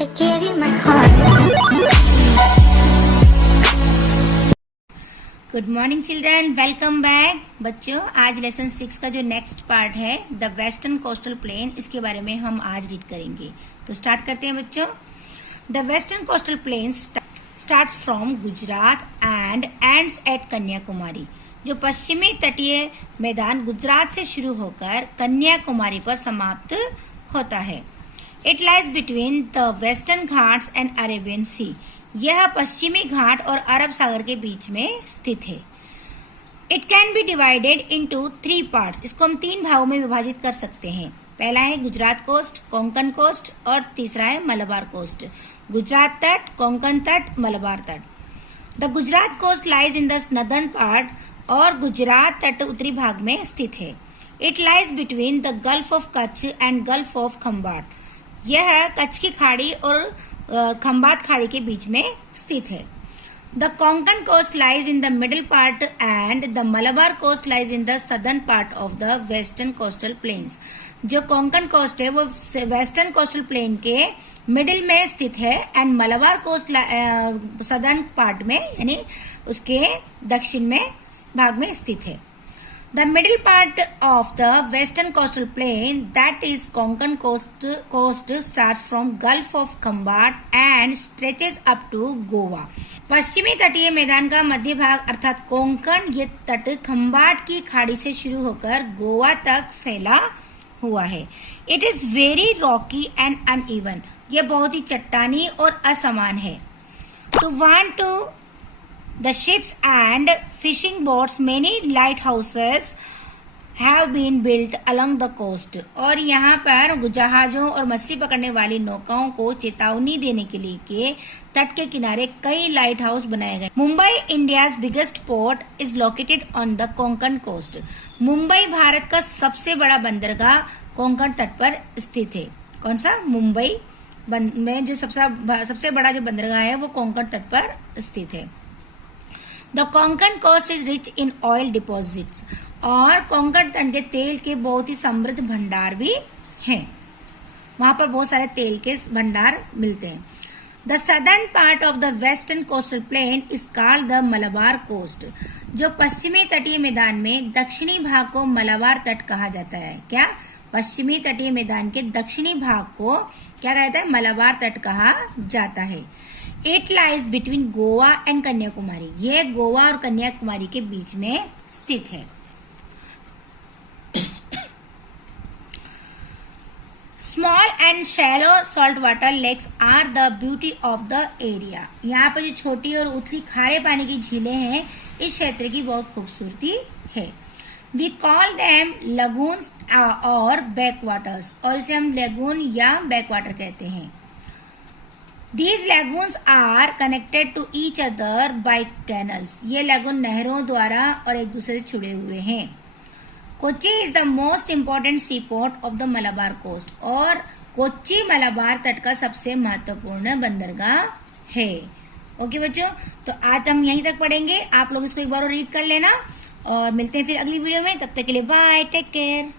I gave you my heart. Good morning children, welcome back. बच्चों, आज lesson 6 का जो नेक्स्ट पार्ट है द वेस्टर्न कोस्टल प्लेन, इसके बारे में हम आज रीड करेंगे। तो स्टार्ट करते हैं बच्चों। The western coastal plane starts from Gujarat and ends at Kanyakumari. जो पश्चिमी तटीय मैदान गुजरात से शुरू होकर कन्याकुमारी पर समाप्त होता है। It lies between the western Ghats and Arabian sea. यह पश्चिमी घाट और अरब सागर के बीच में स्थित है। It can be divided into 3 parts. इसको हम 3 भागों में विभाजित कर सकते हैं। पहला है गुजरात कोस्ट, कोंकण कोस्ट और तीसरा है मलबार कोस्ट। गुजरात तट, कोंकण तट, मलबार तट। The Gujarat coast lies in the northern part और गुजरात तट उत्तरी भाग में स्थित है। It lies between the gulf of Kutch and gulf of Khambhat. यह कच्छ की खाड़ी और खंबात खाड़ी के बीच में स्थित है। The Konkan coast lies in the middle part and the Malabar coast lies in the southern part of the western coastal plains. जो कोंकण कोस्ट है वो वेस्टर्न कोस्टल प्लेन के मिडिल में स्थित है and Malabar coast southern part में यानी उसके दक्षिण में भाग में स्थित है। The middle part of the western coastal plain, that is Konkan coast starts from Gulf of Khambat and stretches up to Goa. पश्चिमी तटीय मैदान का मध्य भाग अर्थात कोंकण ये तट खंबाट की खाड़ी से शुरू होकर गोवा तक फैला हुआ है। It is very rocky and uneven. यह बहुत ही चट्टानी और असमान है। To the ships and fishing boats, many lighthouses have been built along the coast. और यहाँ पर जहाजों और मछली पकड़ने वाली नौकाओं को चेतावनी देने के लिए के तट के किनारे कई लाइट हाउस बनाए गए। Mumbai India's biggest port is located on the Konkan coast. Mumbai Bharat का सबसे बड़ा बंदरगाह कोंकण तट पर स्थित है। कौन सा? मुंबई में जो सबसे बड़ा जो बंदरगाह है वो कोंकण तट पर स्थित है। The Konkan coast is rich in oil deposits. और कोंकण तट के तेल के बहुत ही समृद्ध भंडार भी हैं। वहां पर बहुत सारे तेल के भंडार मिलते हैं। The southern part of the western coastal plain is called the Malabar coast. जो पश्चिमी तटीय मैदान में दक्षिणी भाग को मलबार तट कहा जाता है। क्या? पश्चिमी तटीय मैदान के दक्षिणी भाग को क्या कहता है? मलबार तट कहा जाता है। It lies between Goa and Kanyakumari. यह गोवा और कन्याकुमारी के बीच में स्थित है। Small and shallow salt water lakes are the beauty of the area. यहाँ पर जो छोटी और उथली खारे पानी की झीलें हैं इस क्षेत्र की बहुत खूबसूरती है। वी कॉल देम लगून्स और बैकवाटर्स। और इसे हम लेगून या बैकवाटर कहते हैं। These lagoons are connected to each other by canals. ये लगून नहरों द्वारा और एक दूसरे से जुड़े हुए हैं। Kochi is the most important seaport of the Malabar coast. और कोच्चि मलबार तट का सबसे महत्वपूर्ण बंदरगाह है। ओके बच्चों, तो आज हम यहीं तक पढ़ेंगे। आप लोग इसको एक बार और रीड कर लेना और मिलते हैं फिर अगली वीडियो में। तब तक के लिए बाय, टेक केयर।